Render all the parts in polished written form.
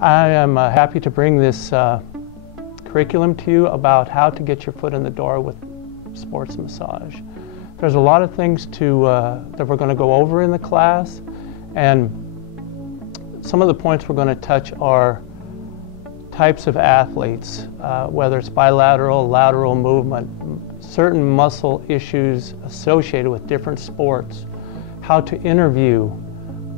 I am happy to bring this curriculum to you about how to get your foot in the door with sports massage. There's a lot of things that we're going to go over in the class, and some of the points we're going to touch are types of athletes, whether it's bilateral, lateral movement, certain muscle issues associated with different sports, how to interview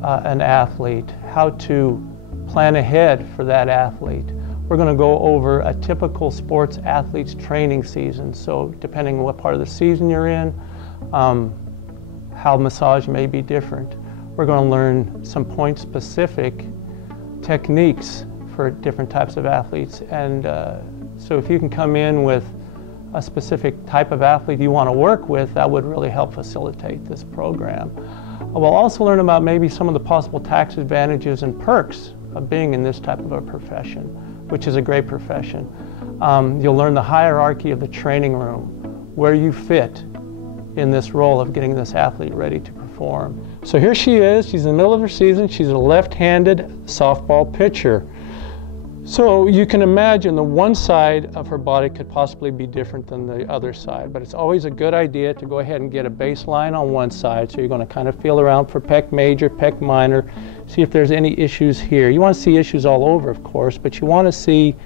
an athlete, how to plan ahead for that athlete. We're going to go over a typical sports athlete's training season. So depending on what part of the season you're in, how massage may be different. We're going to learn some point-specific techniques for different types of athletes. And so if you can come in with a specific type of athlete you want to work with, that would really help facilitate this program. We'll also learn about maybe some of the possible tax advantages and perks of being in this type of a profession, which is a great profession. You'll learn the hierarchy of the training room, where you fit in this role of getting this athlete ready to perform. So here she is, she's in the middle of her season, she's a left-handed softball pitcher. So you can imagine the one side of her body could possibly be different than the other side, but it's always a good idea to go ahead and get a baseline on one side. So you're going to kind of feel around for pec major, pec minor, see if there's any issues here. You want to see issues all over, of course, but you want to see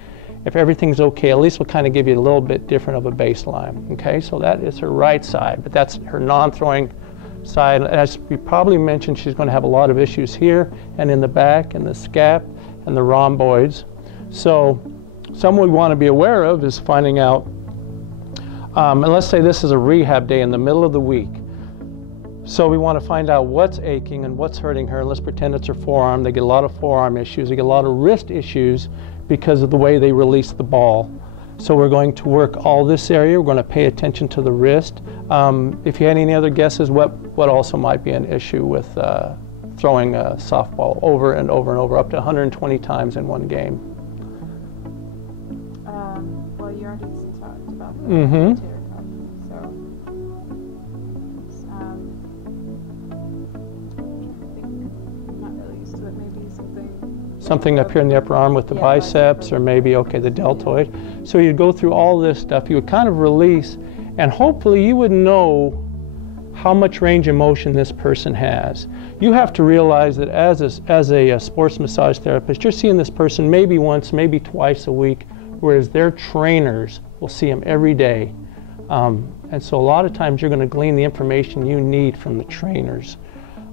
if everything's okay. At least we'll kind of give you a little bit different of a baseline. Okay, so that is her right side, but that's her non-throwing side. As we probably mentioned, she's going to have a lot of issues here and in the back and the scap and the rhomboids. So some we want to be aware of is finding out, and let's say this is a rehab day in the middle of the week. So we want to find out what's aching and what's hurting her. Let's pretend it's her forearm. They get a lot of forearm issues. They get a lot of wrist issues because of the way they release the ball. So we're going to work all this area. We're going to pay attention to the wrist. If you had any other guesses, what also might be an issue with throwing a softball over and over and over, up to 120 times in one game? Well, you already talked about the Mm-hmm. rotator cuff, so I'm not really used to it. Maybe Something up here in the upper arm with the biceps, or maybe, okay, the deltoid. So you'd go through all this stuff, you would kind of release, and hopefully you would know how much range of motion this person has. You have to realize that as a sports massage therapist, you're seeing this person maybe once, maybe twice a week, whereas their trainers will see them every day. And so a lot of times you're going to glean the information you need from the trainers.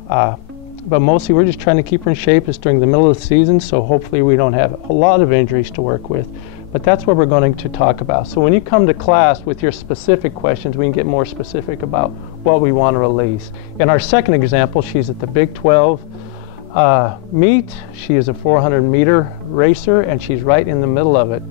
But mostly we're just trying to keep her in shape. It's during the middle of the season, so hopefully we don't have a lot of injuries to work with. But that's what we're going to talk about. So when you come to class with your specific questions, we can get more specific about what we want to release. In our second example, she's at the Big 12 meet. She is a 400-meter racer, and she's right in the middle of it.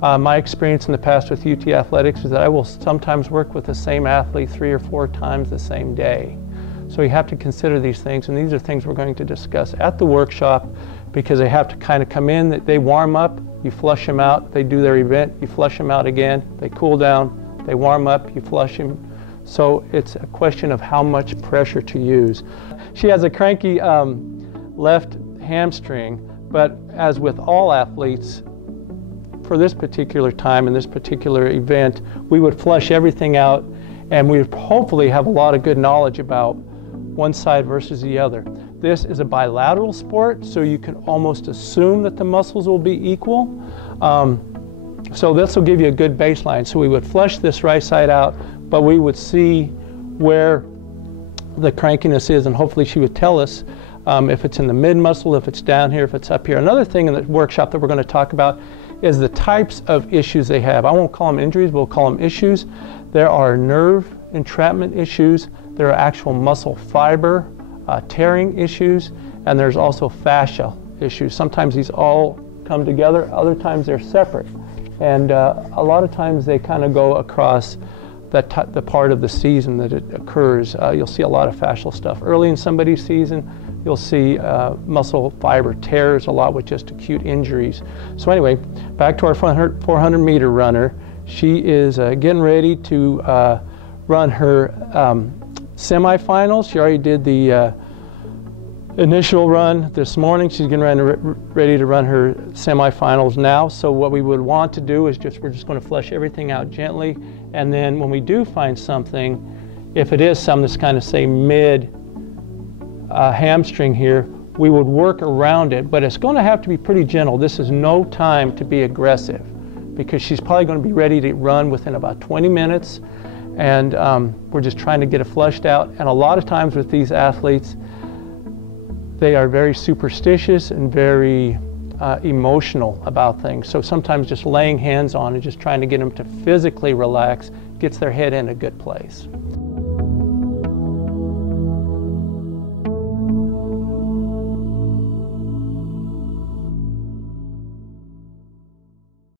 My experience in the past with UT Athletics is that I will sometimes work with the same athlete 3 or 4 times the same day. So you have to consider these things, and these are things we're going to discuss at the workshop, because they have to kind of come in, they warm up, you flush them out, they do their event, you flush them out again, they cool down, they warm up, you flush them. So it's a question of how much pressure to use. She has a cranky left hamstring, but as with all athletes, for this particular time and this particular event, we would flush everything out, and we would hopefully have a lot of good knowledge about one side versus the other. This is a bilateral sport, so you can almost assume that the muscles will be equal. So this will give you a good baseline. So we would flush this right side out, but we would see where the crankiness is, and hopefully she would tell us if it's in the mid muscle, if it's down here, if it's up here. Another thing in the workshop that we're going to talk about is the types of issues they have. I won't call them injuries, we'll call them issues. There are nerve entrapment issues, there are actual muscle fiber tearing issues, and there's also fascia issues. Sometimes these all come together, other times they're separate. And a lot of times they kind of go across the part of the season that it occurs. You'll see a lot of fascial stuff. Early in somebody's season, you'll see muscle fiber tears a lot with just acute injuries. So anyway, back to our 400-meter runner. She is getting ready to run her semifinals. She already did the initial run this morning. She's getting ready to run her semifinals now. So what we would want to do is we're just going to flush everything out gently, and then when we do find something, if it is something that's kind of say mid hamstring here, we would work around it, but it's going to have to be pretty gentle. This is no time to be aggressive because she's probably going to be ready to run within about 20 minutes, and we're just trying to get it flushed out. And a lot of times with these athletes, they are very superstitious and very emotional about things. So sometimes just laying hands on and just trying to get them to physically relax gets their head in a good place.